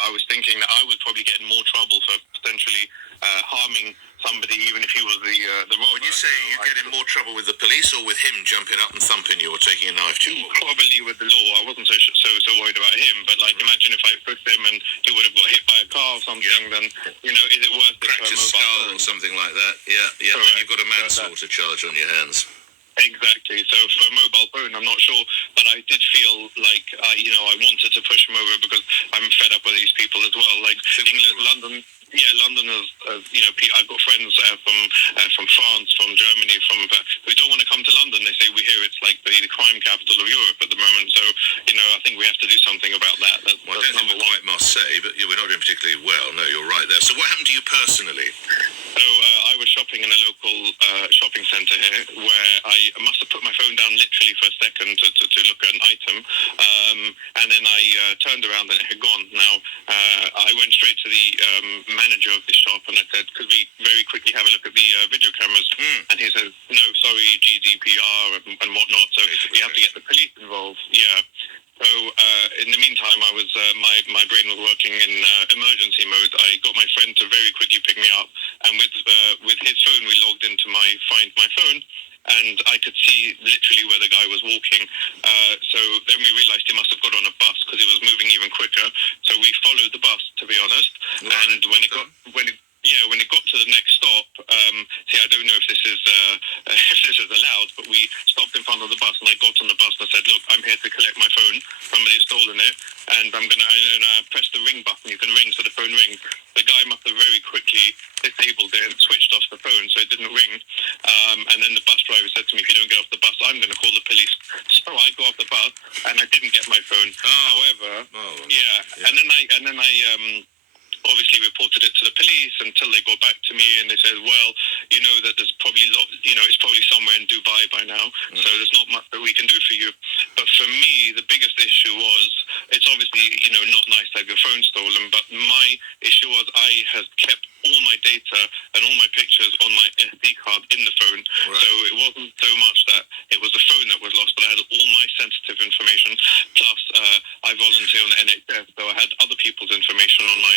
I was thinking that I would probably get in more trouble for potentially harming somebody, even if he was the robber. When you say you get in more trouble with the police or with him jumping up and thumping you or taking a knife to you? Probably with the law. I wasn't so worried about him, but imagine if I pushed him and he would have got hit by a car or something, then, is it worth it? Cracked his skull or something like that. Yeah. Correct. You've got a manslaughter charge on your hands. Exactly. So for a mobile phone, I'm not sure, but I did feel like, I wanted to push him over because I'm fed up with these people as well. Like England, London. Yeah, London has I've got friends from France, from Germany, who don't want to come to London. They say we hear it's like the crime capital of Europe at the moment. So, I think we have to do something about that. That's I don't think we quite must say, but we're not doing particularly well. No, you're right there. So what happened to you personally? So I was shopping in a local shopping centre here where I must have put my phone down literally for a second to look at an item. And then I turned around and it had gone. Now, I went straight to the manager of the shop and I said, could we very quickly have a look at the video cameras? And he says, no, sorry, GDPR and whatnot. So you have to get the police involved. Yeah. So in the meantime, I was my brain was working in emergency mode. I got my friend to very quickly pick me up, and with his phone, we logged into Find My Phone, and I could see literally where the guy was walking. So then we realised he must have got on a bus because he was moving even quicker. So we followed the bus, to be honest. Right. And when it got to the next stop, I don't know if this is allowed, but we stopped in front of the bus, and I got on the bus and I said, look, I'm here to collect my phone. Somebody's stolen it, and I'm going to press the ring button. You can ring, so the phone rings. The guy must have very quickly disabled it and switched off the phone, so it didn't ring. And then the bus driver said to me, if you don't get off the bus, I'm going to call the police. So I got off the bus, and I didn't get my phone. However, and then I obviously reported it to the police until they got back to me and they said, well, that there's probably it's probably somewhere in Dubai by now, so there's not much that we can do for you. But for me, the biggest issue was, it's obviously, not nice to have your phone stolen, but my issue was I had kept all my data and all my pictures on my SD card in the phone. Right. So it wasn't so much that it was the phone that was lost, but I had all my sensitive information. Plus, I volunteer on the NHS, so I had other people's information on my.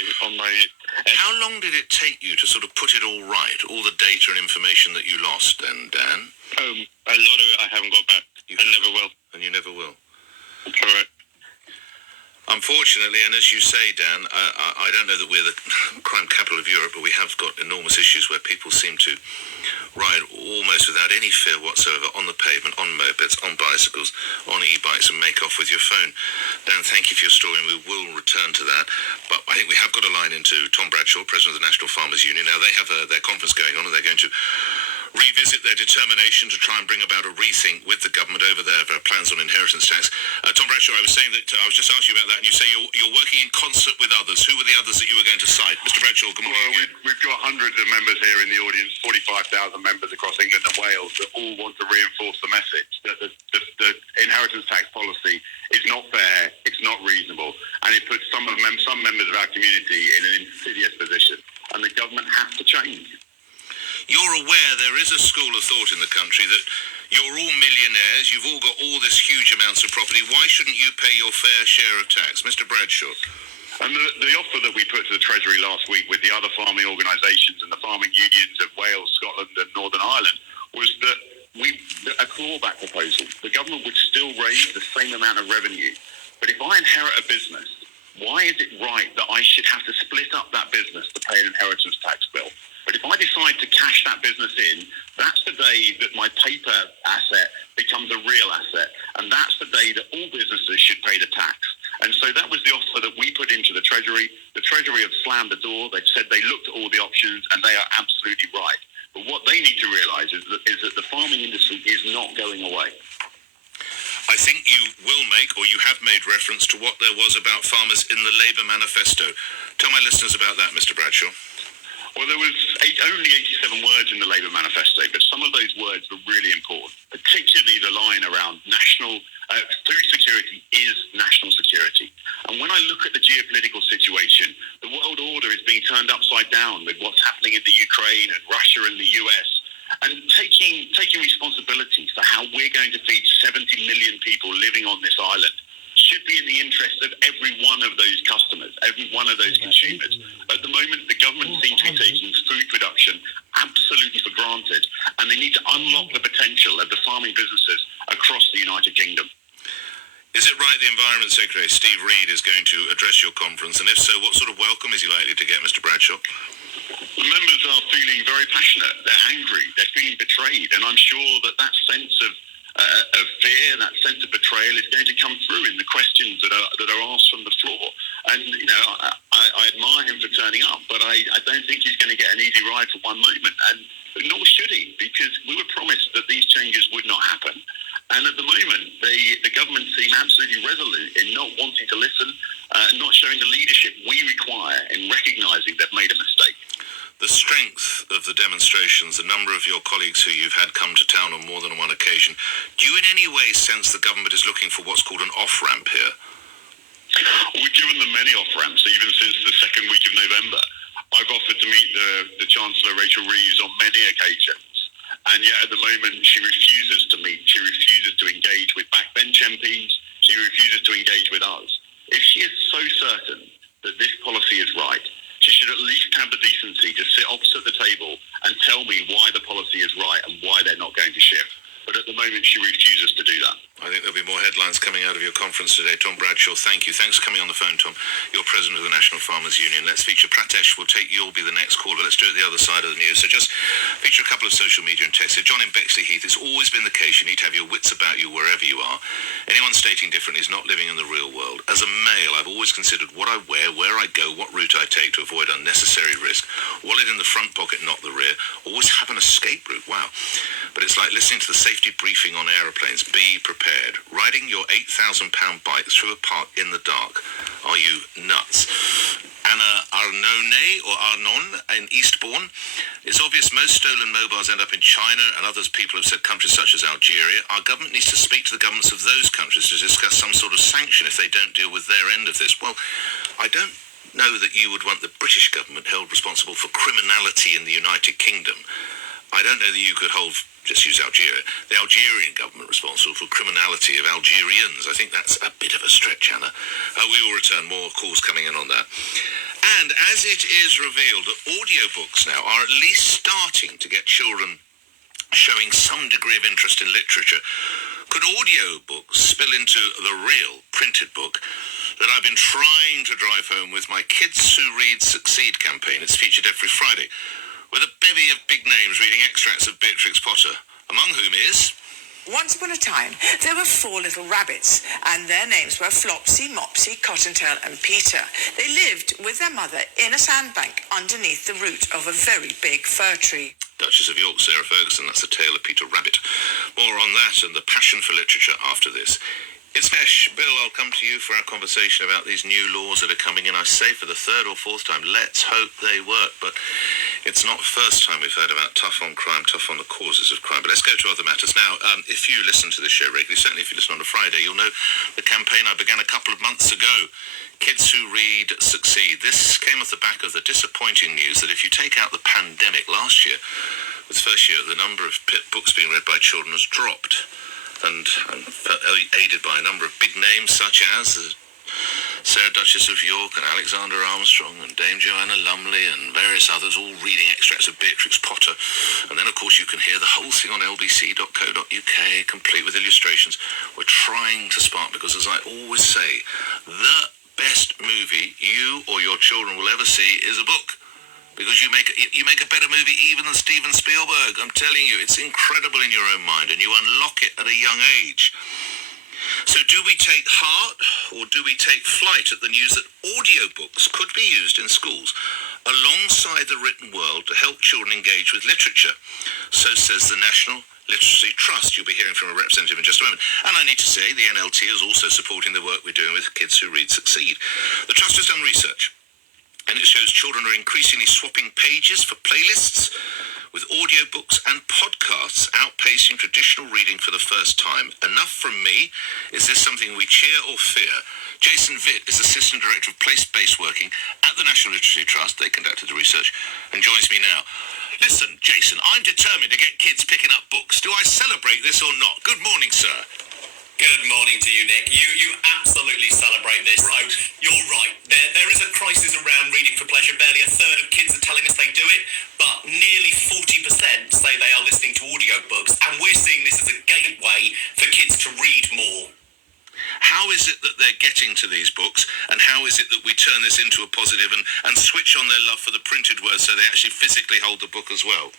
How long did it take you to sort of put it all right, all the data and information that you lost, then, Dan? A lot of it I haven't got back. I never will. And you never will. Correct. Unfortunately, and as you say, Dan, I don't know that we're the crime capital of Europe, but we have got enormous issues where people seem to ride almost without any fear whatsoever on the pavement, on mopeds, on bicycles, on e-bikes, and make off with your phone. Dan, thank you for your story, and we will return to that. But I think we have got a line into Tom Bradshaw, President of the National Farmers Union. Now, they have their conference going on, and they're going to revisit their determination to try and bring about a rethink with the government over their plans on inheritance tax. Tom Bradshaw, I was saying that I was just asking you about that, and you say you're working in concert with others. Who were the others that you were going to cite? Mr. Bradshaw, good morning. Well, we've got hundreds of members here in the audience, 45,000 members across England and Wales that all want to reinforce the message that the inheritance tax policy is not fair, it's not reasonable, and it puts some members of our community in an insidious position, and the government has to change. You're aware there is a school of thought in the country that you're all millionaires, you've all got all this huge amounts of property, why shouldn't you pay your fair share of tax? Mr. Bradshaw. And the offer that we put to the Treasury last week with the other farming organisations and the farming unions of Wales, Scotland and Northern Ireland was that a clawback proposal. The government would still raise the same amount of revenue. But if I inherit a business, why is it right that I should have to split up that business to pay an inheritance tax bill? But if I decide to cash that business in, that's the day that my paper asset becomes a real asset. And that's the day that all businesses should pay the tax. And so that was the offer that we put into the Treasury. The Treasury have slammed the door. They've said they looked at all the options and they are absolutely right. But what they need to realise is that the farming industry is not going away. I think you will make, or you have made reference to what there was about farmers in the Labour manifesto. Tell my listeners about that, Mr. Bradshaw. Well, there was only 87 words in the Labour manifesto, but some of those words were really important, particularly the line around food security is national security. And when I look at the geopolitical situation, the world order is being turned upside down with what's happening in the Ukraine and Russia and the US. And taking responsibility for how we're going to feed 70 million people living on this island should be in the interest of every one of those customers, every one of those consumers. At the moment, the government seems to be taking food production absolutely for granted, and they need to unlock the potential of the farming businesses across the United Kingdom. Is it right the Environment Secretary, Steve Reed, is going to address your conference? And if so, what sort of welcome is he likely to get, Mr. Bradshaw? The members are feeling very passionate. They're angry. They're feeling betrayed. And I'm sure that sense of fear, that sense of betrayal is going to come through in the questions that are asked from the floor. And, I admire him for turning up, but I don't think he's going to get an easy ride for one moment. And nor should he, because we were promised that these changes would not happen. And at the moment, the government seem absolutely resolute in not wanting to listen, not showing the leadership we require in recognising they've made a mistake. The strength of the demonstrations, the number of your colleagues who you've had come to town on more than one occasion, do you in any way sense the government is looking for what's called an off-ramp here? We've given them many off-ramps, even since the second week of November. I've offered to meet the Chancellor, Rachel Reeves, on many occasions. And yet at the moment, she refuses to meet. She refuses to engage with backbench MPs. She refuses to engage with us. If she is so certain that this policy is right, she should at least have the decency to sit opposite the table and tell me why the policy is right and why they're not going to shift. But at the moment, she refuses to do that. I think there'll be more headlines coming out of your conference today. Tom Bradshaw, thank you. Thanks for coming on the phone, Tom. You're president of the National Farmers Union. Let's feature Pratesh. You'll be the next caller. Let's do it the other side of the news. So just feature a couple of social media and texts. So John in Bexley Heath, it's always been the case you need to have your wits about you wherever you are. Anyone stating differently is not living in the real world. As a male, I've always considered what I wear, where I go, what route I take to avoid unnecessary risk. Wallet in the front pocket, not the rear. Always have an escape route. Wow. But it's like listening to the safety briefing on aeroplanes. Be prepared. Riding your 8,000-pound bike through a park in the dark. Are you nuts? Anna Arnone or Arnon in Eastbourne. It's obvious most stolen mobiles end up in China and others. People have said countries such as Algeria. Our government needs to speak to the governments of those countries to discuss some sort of sanction if they don't deal with their end of this. Well, I don't know that you would want the British government held responsible for criminality in the United Kingdom. I don't know that you could hold, just use Algeria, the Algerian government responsible for criminality of Algerians. I think that's a bit of a stretch, Anna. We will return. More calls coming in on that. And as it is revealed that audiobooks now are at least starting to get children showing some degree of interest in literature, could audiobooks spill into the real printed book that I've been trying to drive home with my Kids Who Read Succeed campaign? It's featured every Friday, with a bevy of big names reading extracts of Beatrix Potter, among whom is... Once upon a time, there were 4 little rabbits, and their names were Flopsy, Mopsy, Cottontail, and Peter. They lived with their mother in a sandbank underneath the root of a very big fir tree. Duchess of York, Sarah Ferguson, that's the tale of Peter Rabbit. More on that and the passion for literature after this. It's Snatch. Bill, I'll come to you for our conversation about these new laws that are coming in. I say for the 3rd or 4th time, let's hope they work. But it's not the first time we've heard about tough on crime, tough on the causes of crime. But let's go to other matters. Now, if you listen to this show regularly, certainly if you listen on a Friday, you'll know the campaign I began a couple of months ago. Kids Who Read Succeed. This came off the back of the disappointing news that if you take out the pandemic last year, this first year, the number of books being read by children has dropped. And aided by a number of big names such as Sarah Duchess of York and Alexander Armstrong and Dame Joanna Lumley and various others all reading extracts of Beatrix Potter. And then, of course, you can hear the whole thing on lbc.co.uk, complete with illustrations. We're trying to spark, because as I always say, the best movie you or your children will ever see is a book. Because you make a better movie even than Steven Spielberg. I'm telling you, it's incredible in your own mind, and you unlock it at a young age. So do we take heart or do we take flight at the news that audiobooks could be used in schools alongside the written world to help children engage with literature? So says the National Literacy Trust. You'll be hearing from a representative in just a moment. And I need to say, the NLT is also supporting the work we're doing with Kids Who Read Succeed. The Trust has done research, and it shows children are increasingly swapping pages for playlists, with audiobooks and podcasts outpacing traditional reading for the first time. Enough from me. Is this something we cheer or fear? Jason Vitt is Assistant Director of Place-Based Working at the National Literacy Trust. They conducted the research and joins me now. Listen, Jason, I'm determined to get kids picking up books. Do I celebrate this or not? Good morning, sir. Good morning to you, Nick. You absolutely celebrate this. Right. So you're right. There is a crisis around reading for pleasure. Barely a third of kids are telling us they do it, but nearly 40% say they are listening to audiobooks, and we're seeing this as a gateway for kids to read more. How is it that they're getting to these books, and how is it that we turn this into a positive and switch on their love for the printed word so they actually physically hold the book as well?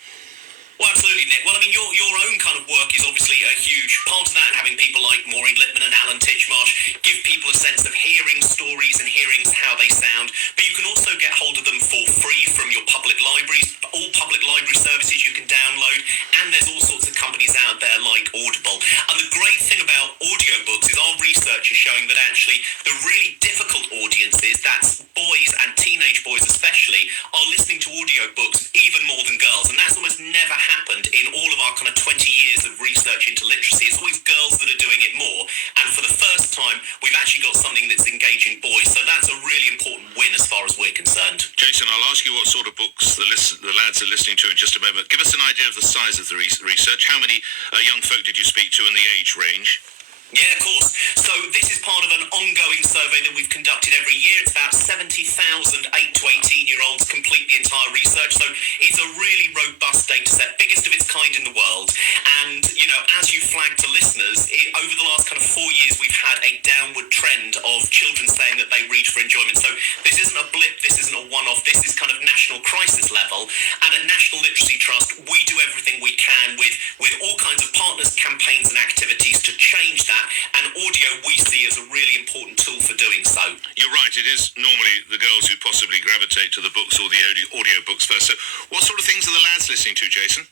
Well, absolutely, Nick. Well, I mean, your own kind of work is obviously a huge part of that, and having people like Maureen Lipman and Alan Titchmarsh give people a sense of hearing stories and hearing how they sound. But you can also get hold of them for free from your public libraries. All public library services you can download, and there's all sorts of companies out there like Audible. And the great thing about audiobooks is our research is showing that actually the really difficult audiences, that's boys and teenage boys especially, are listening to audiobooks even more than girls. And that's almost never happened in all of our kind of 20 years of research into literacy. It's always girls that are doing it more. And for the first time, we've actually got something that's engaging boys. So that's a really important win as far as we're concerned. Jason, I'll ask you what sort of books the lads are listening to in just a moment. Give us an idea of the size of the research. How many young folk did you speak to and the age range? Yeah, of course. So this is part of an ongoing survey that we've conducted every year. It's about 70,000 8 to 18-year-olds complete the entire research. So it's a really robust data set, biggest of its kind in the world. And, you know, as you flagged to listeners, over the last kind of 4 years, we've had a downward trend of children saying that they read for enjoyment. So this isn't a blip, this isn't a one-off, this is kind of national crisis level. And at National Literacy Trust, we do everything we can with all kinds of partners, campaigns and activities to change that. And audio we see as a really important tool for doing so. You're right, it is normally the girls who possibly gravitate to the books or the audio books first. So what sort of things are the lads listening to, Jason?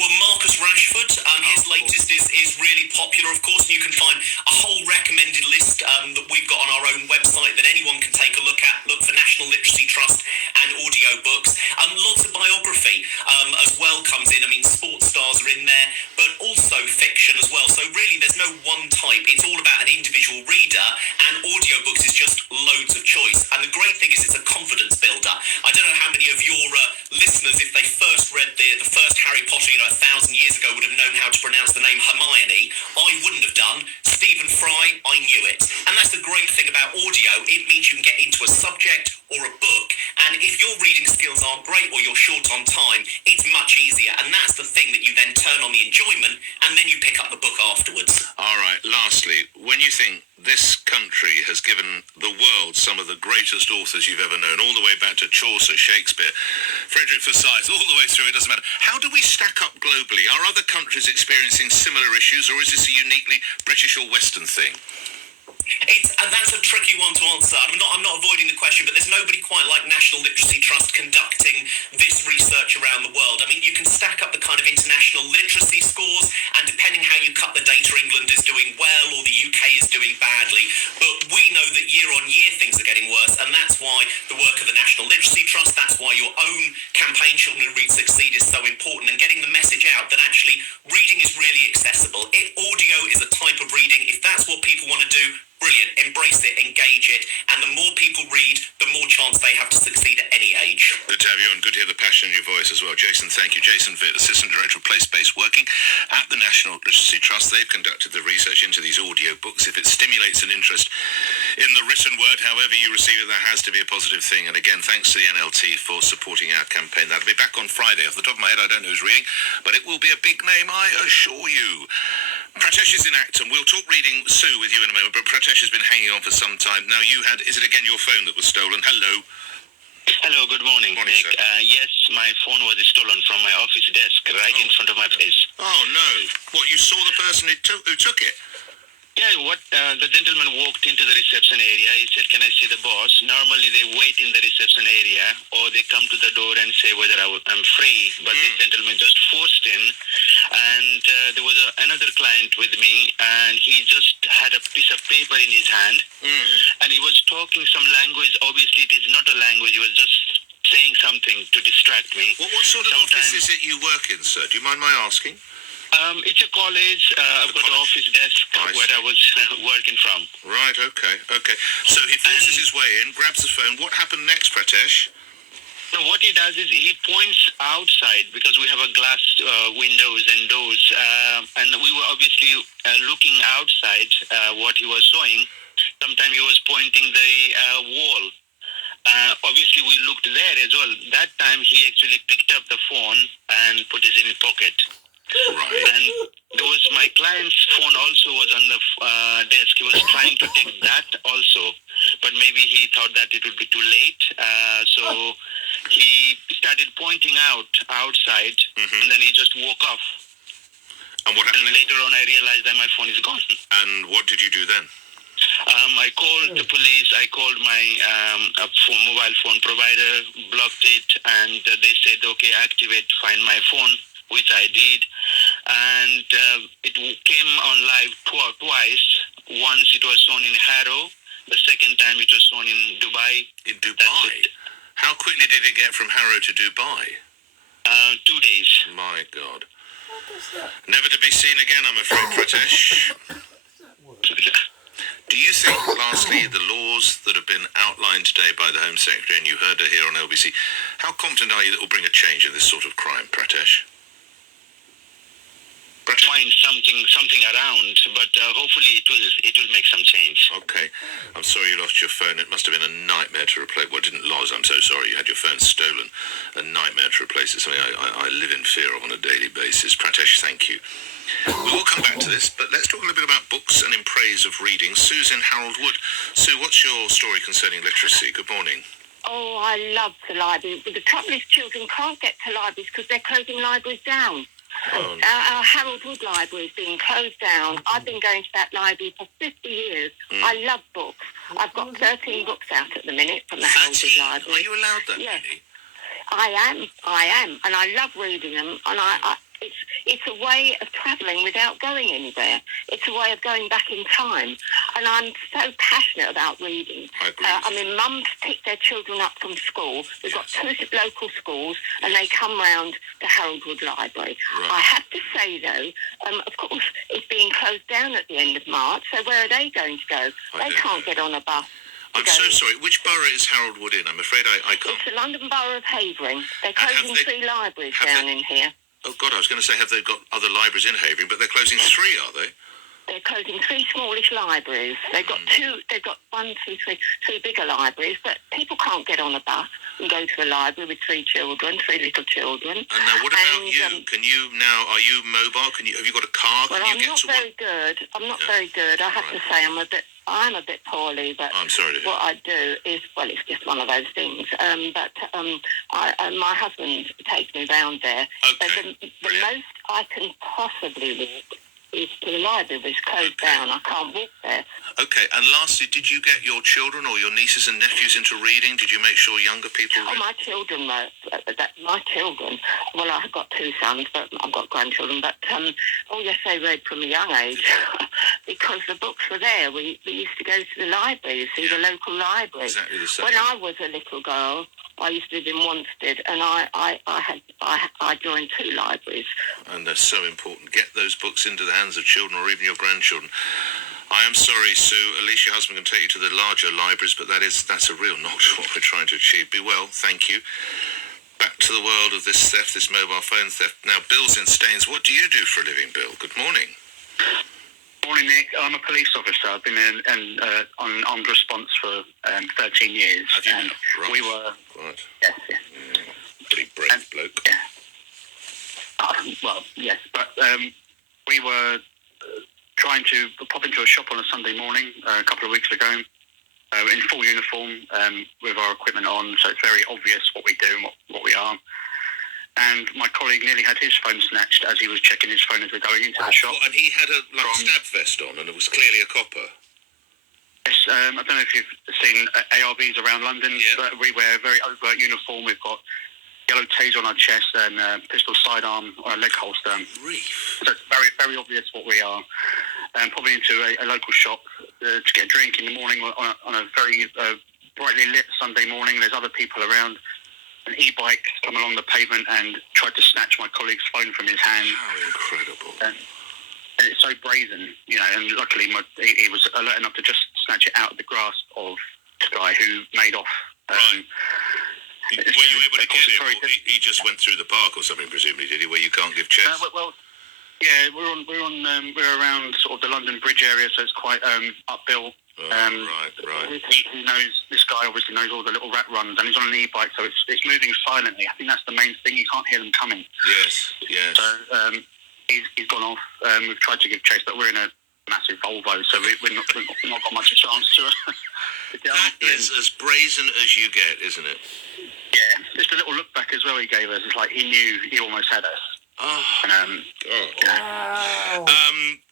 Well, Marcus Rashford, his latest is really popular, of course, and you can find a whole recommended list that we've got on our own website that anyone can take a look at. Look for National Literacy Trust and audiobooks. Lots of biography as well comes in. I mean, sports stars are in there, but also fiction as well. So really, there's no one type. It's all about an individual reader, and audiobooks is just loads of choice. And the great thing is it's a confidence builder. I don't know how many of your listeners, if they first read the first Harry Potter, 1,000 years ago, would have known how to pronounce the name Hermione. I wouldn't have done. Stephen Fry, I knew it. And that's the great thing about audio. It means you can get into a subject or a book, and if your reading skills aren't great or you're short on time, it's much easier. And that's the thing that you then turn on the enjoyment, and then you pick up the book afterwards. All right, lastly, when you think this country has given the world some of the greatest authors you've ever known, all the way back to Chaucer, Shakespeare, Frederick Forsyth, all the way through, it doesn't matter. How do we stack up globally? Are other countries experiencing similar issues, or is this a uniquely British or Western thing? That's a tricky one to answer. I'm not avoiding the question, but there's nobody quite like National Literacy Trust conducting this research around the world. I mean, you can stack up the kind of international literacy scores, and depending how you cut the data, England is doing well or the UK is doing badly. But we know that year on year things are getting worse, and that's why the work of the National Literacy Trust, that's why your own campaign, Children Who Read Succeed, is so important, and getting the message out that actually reading is really accessible. Audio is a type of reading. If that's what people want to do, brilliant, embrace it, engage it, and the more people read, the more chance they have to succeed at any age. Good to have you on, good to hear the passion in your voice as well. Jason, thank you. Jason Vitt, Assistant Director of Place-Based Working at the National Literacy Trust. They've conducted the research into these audio books. If it stimulates an interest in the written word, however you receive it, that has to be a positive thing. And again, thanks to the NLT for supporting our campaign. That'll be back on Friday. Off the top of my head, I don't know who's reading, but it will be a big name, I assure you. Pratesh is in Acton. We'll talk reading Sue with you in a moment, but Pratesh has been hanging on for some time. Now, is it again your phone that was stolen? Hello. Hello, good morning, Morning, Nick. sir. Yes, my phone was stolen from my office desk right in front of my face. Oh, no. What, you saw the person who took it? Yeah, the gentleman walked into the reception area. He said, "Can I see the boss?" Normally, they wait in the reception area, or they come to the door and say whether I'm free. But this gentleman just forced in, and there was another client with me, and he just had a piece of paper in his hand, and he was talking some language. Obviously, it is not a language. He was just saying something to distract me. What sort of office is it you work in, sir? Do you mind my asking? It's a college. I've got an office desk where I was working from. Right, okay. So he forces his way in, grabs the phone. What happened next, Pratesh? So what he does is he points outside because we have a glass windows and doors, and we were obviously looking outside what he was showing. Sometimes he was pointing the wall. Obviously, we looked there as well. That time, he actually picked up the phone and put it in his pocket. Right. And there was my client's phone also was on the desk. He was trying to take that also, but maybe he thought that it would be too late. So he started pointing outside, and then he just woke off. And what happened? And later on, I realized that my phone is gone. And what did you do then? I called the police. I called my mobile phone provider, blocked it, and they said, okay, activate Find My Phone, which I did. And it came on live twice. Once it was shown in Harrow. The second time it was shown in Dubai. In Dubai? How quickly did it get from Harrow to Dubai? 2 days. My God. Never to be seen again, I'm afraid, Pratesh. Do you think, lastly, the laws that have been outlined today by the Home Secretary, and you heard her here on LBC, how confident are you that will bring a change in this sort of crime, Pratesh? Find something around, but hopefully it will make some change. Okay. I'm sorry you lost your phone. It must have been a nightmare to replace. Well, it didn't lose. I'm so sorry. You had your phone stolen. A nightmare to replace it. Something I live in fear of on a daily basis. Pratesh, thank you. We will come back to this, but let's talk a little bit about books and in praise of reading. Sue's in Harold Wood. Sue, what's your story concerning literacy? Good morning. Oh, I love the library. But the trouble is children can't get to libraries because they're closing libraries down. Oh, Our Harold Wood Library is being closed down. I've been going to that library for 50 years. I love books. I've got 13 books out at the minute from the Harold Wood 13? Library. Are you allowed that Yes. many? I am, and I love reading them. And it's a way of travelling without going anywhere. It's a way of going back in time, and I'm so passionate about reading. I agree with you. mean, mums pick their children up from school. We've got 2 local schools, and they come round the Harold Wood Library. Right. I have to say, though, of course, it's being closed down at the end of March, so where are they going to go? They can't get on a bus. I'm so sorry. Which borough is Harold Wood in? I'm afraid I can't. It's the London Borough of Havering. They're Have closing they- 3 libraries have down they- in here. Oh, God, I was going to say, have they got other libraries in Havering, but they're closing 3, are they? They're closing 3 smallish libraries. They've got 2. They've got 1, 2, 3 bigger libraries, but people can't get on a bus and go to a library with 3 children, 3 little children. And now, what about And, you? Can you now? Are you mobile? Have you got a car? Well, Can you I'm get not to very good. I'm not very good. I have to say, I'm a bit poorly, but I'm sorry to hear. what I do is, well, it's just one of those things. My husband takes me round there. Okay. The most I can possibly walk is to the library, which is closed down. I can't walk there. Okay, and lastly, did you get your children or your nieces and nephews into reading? Did you make sure younger people read? Oh, my children, well, I've got 2 sons, but I've got grandchildren, but, yes, they read from a young age, because the books were there. We used to go to the library, see the local library. Exactly the same. When I was a little girl, I used to live in Wanstead, and I joined 2 libraries. And they're so important. Get those books into the hands of children or even your grandchildren. I am sorry, Sue. At least your husband can take you to the larger libraries, but that's a real knock to what we're trying to achieve. Be well, thank you. Back to the world of this theft, this mobile phone theft. Now, Bill's in Staines. What do you do for a living, Bill? Good morning. Morning, Nick. I'm a police officer. I've been on armed response for 13 years. Have you and been? Right. We were... Right. Yes. Pretty brave bloke. Yeah. Well, yes, but we were trying to pop into a shop on a Sunday morning a couple of weeks ago in full uniform with our equipment on, so it's very obvious what we do and what we are. And my colleague nearly had his phone snatched as he was checking his phone as we're going into the shop. Well, and he had a stab vest on, and it was clearly a copper. Yes, I don't know if you've seen ARVs around London, but we wear a very overt uniform. We've got yellow taser on our chest and pistol sidearm on a leg holster. Reef. So it's very, very obvious what we are. Probably into a local shop to get a drink in the morning on a very brightly lit Sunday morning. There's other people around. An e-bike come along the pavement and tried to snatch my colleague's phone from his hand. How incredible. And it's so brazen, and luckily he was alert enough to just snatch it out of the grasp of this guy who made off. Right. Were you able to get it's him? very Or he just went through the park or something, presumably, did he, where you can't give chase? Yeah, we're around sort of the London Bridge area, so it's quite uphill. Right. He knows, this guy obviously knows all the little rat runs, and he's on an e-bike, so it's moving silently. I think that's the main thing. You can't hear them coming. Yes. So he's gone off. We've tried to give chase, but we're in a massive Volvo, so we've not got much chance to get That after him. is as brazen as you get, isn't it? Yeah, just a little look back as well he gave us. It's like he knew he almost had us. Oh, And,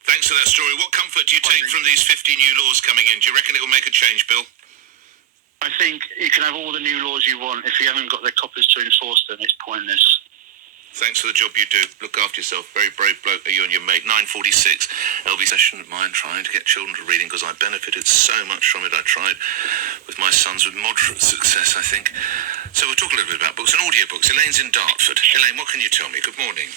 thanks for that story. What comfort do you take from these 50 new laws coming in? Do you reckon it will make a change, Bill? I think you can have all the new laws you want. If you haven't got the coppers to enforce them, it's pointless. Thanks for the job you do. Look after yourself. Very brave bloke are you and your mate. 9:46. LB session of mine trying to get children to reading because I benefited so much from it. I tried with my sons with moderate success, I think. So we'll talk a little bit about books and audiobooks. Elaine's in Dartford. Elaine, what can you tell me? Good morning.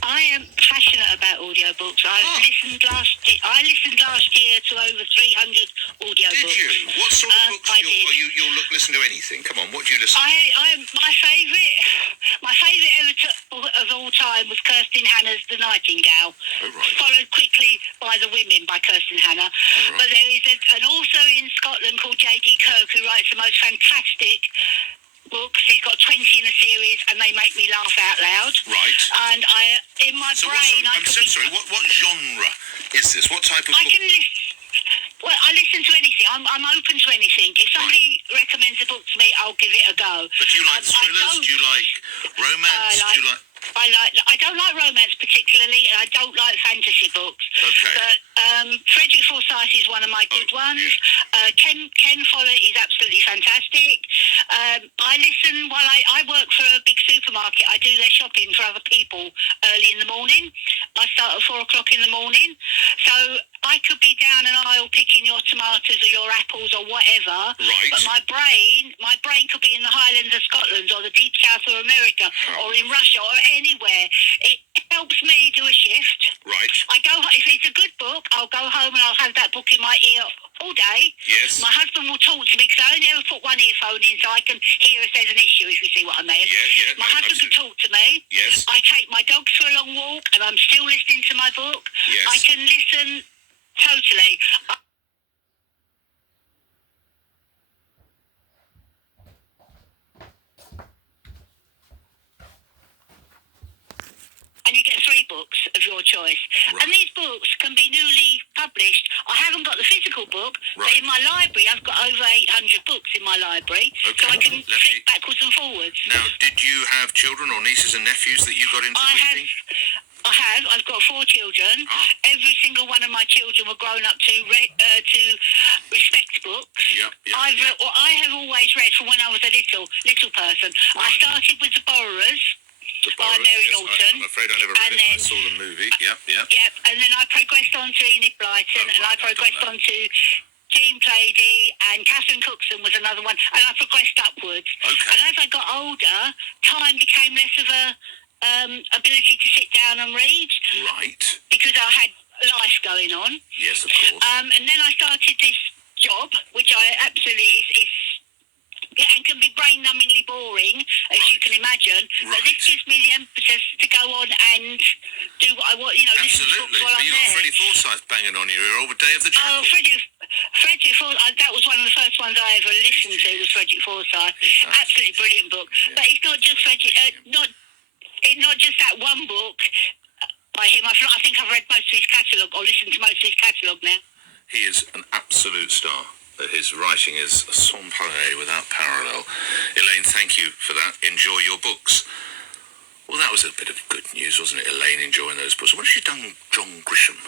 I am passionate about audiobooks. I listened last year to over 300 audiobooks. Did you? What sort of books you'll listen to anything? Come on, what do you listen to? My favourite of all time was Kirsten Hannah's The Nightingale. Oh, right. Followed quickly by The Women by Kirsten Hannah. Right. But there is an author in Scotland called J.D. Kirk who writes the most fantastic books. He's got 20 in a series, and they make me laugh out loud. Right. And I'm so sorry. What genre is this? What type of book? I listen to anything. I'm open to anything. If somebody recommends a book to me, I'll give it a go. But do you like thrillers? Do you like romance? I don't like romance particularly, and I don't like fantasy books. Okay. But Frederick Forsyth is one of my good ones. Yeah. Ken Follett is absolutely fantastic. I listen while I work for a big supermarket. I do their shopping for other people early in the morning. I start at 4 o'clock in the morning. So I could be down an aisle picking your tomatoes or your apples or whatever. Right. But my brain could be in the Highlands of Scotland or the deep south of America or in Russia or anywhere. It helps me do a shift. Right. If it's a good book, I'll go home and I'll have that book in my ear all day. Yes. My husband will talk to me because I only ever put one earphone in so I can hear if there's an issue, if you see what I mean. Yeah. My husband can talk to me. Yes. I take my dogs for a long walk and I'm still listening to my book. Yes. I can listen totally. And you get 3 books of your choice. Right. And these books can be newly published. I haven't got the physical book, but in my library, I've got over 800 books in my library, so I can flip backwards and forwards. Now, did you have children or nieces and nephews that you got into reading? I have. I've got 4 children. Every single one of my children were grown up to respect books. Yep. I have always read from when I was a little person. I started with The Borrowers. By Mary Norton. I'm afraid I never read it. I saw the movie. Yep. Yep, and then I progressed on to Enid Blyton, and I progressed on to Jean Plaidy, and Catherine Cookson was another one, and I progressed upwards. Okay. And as I got older, time became less of a ability to sit down and read. Right. Because I had life going on. Yes, of course. And then I started this job, which I absolutely is and can be brain-numbingly boring, as you can imagine. Right. But this gives me the impetus to go on and do what I want, listen to books while I'm there. But you got there. Freddie Forsyth banging on your ear all the day of the job. Oh, Frederick Forsyth, that was one of the first ones I ever listened to, was Frederick Forsyth. Absolutely brilliant book. Yeah. But it's not just not just that one book by him. I think I've read most of his catalogue, or listened to most of his catalogue now. He is an absolute star. His writing is sans pareil, without parallel. Elaine, thank you for that. Enjoy your books. Well, that was a bit of good news, wasn't it, Elaine, enjoying those books? What has she done, John Grisham?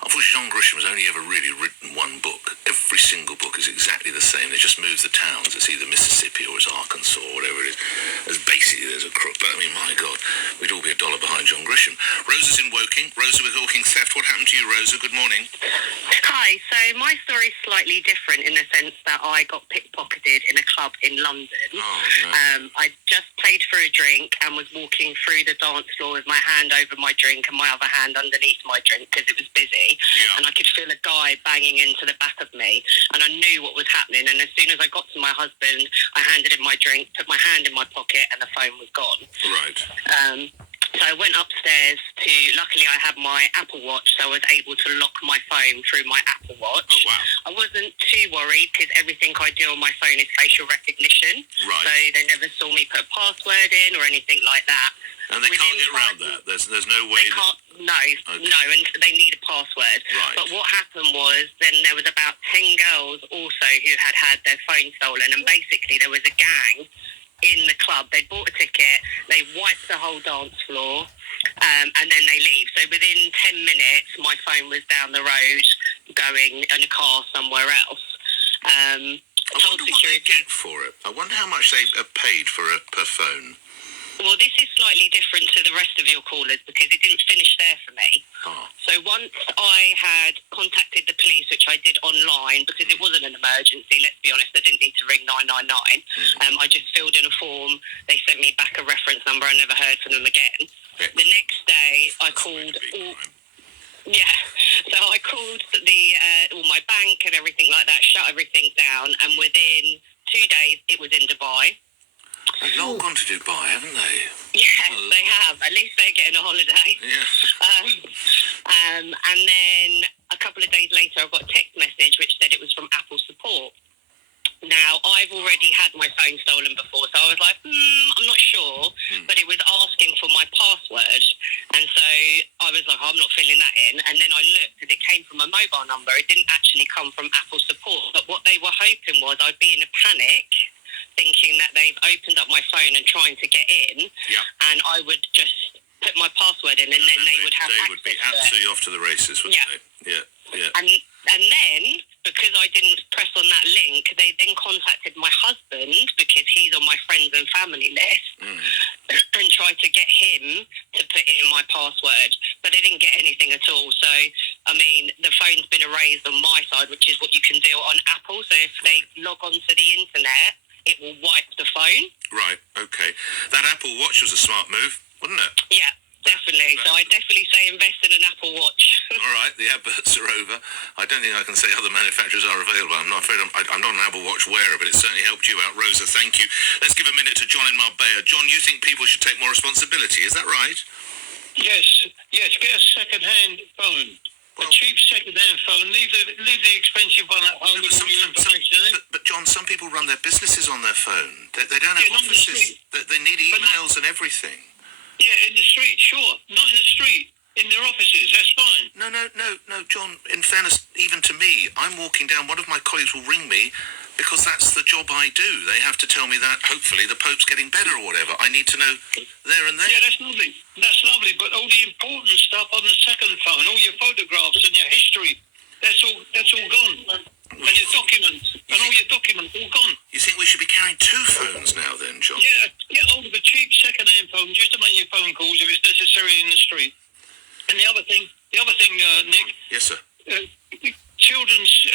Unfortunately, John Grisham has only ever really written one book. Every single book is exactly the same. They just move the towns. It's either Mississippi or it's Arkansas or whatever it is. Basically, there's a crook. But, I mean, my God, we'd all be $1 behind John Grisham. Rosa's in Woking. Rosa, we're talking theft. What happened to you, Rosa? Good morning. Hi. So my story's slightly different in the sense that I got pickpocketed in a club in London. Oh, no. I just paid for a drink and was walking through the dance floor with my hand over my drink and my other hand underneath my drink because it was busy. Yeah. And I could feel a guy banging into the back of me, and I knew what was happening. And as soon as I got to my husband, I handed him my drink, put my hand in my pocket, and the phone was gone. Right. So I went upstairs to, luckily I had my Apple Watch, so I was able to lock my phone through my Apple Watch. Oh, wow. I wasn't too worried because everything I do on my phone is facial recognition. Right. So they never saw me put a password in or anything like that. And they can't get around that? There's no way... They can't, no, and they need a password. Right. But what happened was, then there was about 10 girls also who had their phone stolen, and basically there was a gang in the club. They bought a ticket, they wiped the whole dance floor, and then they leave. So within 10 minutes, my phone was down the road going in a car somewhere else. I wonder what they get for it. I wonder how much they paid for per phone. Well, this is slightly different to the rest of your callers because it didn't finish there for me. Oh. So once I had contacted the police, which I did online because it wasn't an emergency, let's be honest, I didn't need to ring 999. I just filled in a form. They sent me back a reference number. I never heard from them again. The next day, I called Yeah, so I called all my bank and everything like that, shut everything down, and within 2 days, it was in Dubai. They've all gone to Dubai, haven't they? Yes, they have. At least they're getting a holiday. Yeah. And then a couple of days later, I got a text message which said it was from Apple support. Now, I've already had my phone stolen before, so I was like, I'm not sure, but it was asking for my password. And so I was like, I'm not filling that in. And then I looked, and it came from a mobile number. It didn't actually come from Apple support. But what they were hoping was I'd be in a panic, thinking that they've opened up my phone and trying to get in, and I would just put my password in, and then they would have access to it. They would be absolutely off to the races, wouldn't they? Yeah. And then, because I didn't press on that link, they then contacted my husband, because he's on my friends and family list, and tried to get him to put in my password. But they didn't get anything at all. So, I mean, the phone's been erased on my side, which is what you can do on Apple. So if they log onto the internet, it will wipe the phone. Right, okay. That Apple Watch was a smart move, wasn't it? Yeah, definitely. So I definitely say invest in an Apple Watch. All right, the adverts are over. I don't think I can say other manufacturers are available. I'm not afraid I'm not an Apple Watch wearer, but it certainly helped you out. Rosa, thank you. Let's give a minute to John in Marbella. John, you think people should take more responsibility, is that right? Yes, get a second-hand phone. A cheap second-hand phone. Leave the expensive one at home with all your information in it. But John, some people run their businesses on their phone. They don't have offices. They need emails and everything. Yeah, in the street, sure. Not in the street. In their offices, that's fine. No, John, in fairness, even to me, I'm walking down, one of my colleagues will ring me because that's the job I do. They have to tell me that, hopefully, the Pope's getting better or whatever. I need to know there and then. Yeah, that's lovely. That's lovely, but all the important stuff on the second phone, all your photographs and your history, that's all gone. And your documents, and all your documents, all gone. You think we should be carrying two phones now then, John? Yeah, get hold of a cheap second-hand phone just to make your phone calls if it's necessary in the street. And the other thing, Nick. Yes, sir. Children's,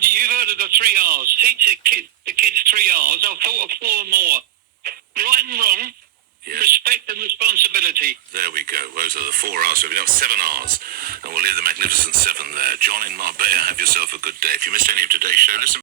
you've heard of the 3 R's. Teach the kids 3 R's. I've thought of 4 more. Right and wrong, respect and responsibility. There we go. Those are the 4 R's. So we have 7 R's. And we'll leave the magnificent 7 there. John in Marbella, have yourself a good day. If you missed any of today's show, listen.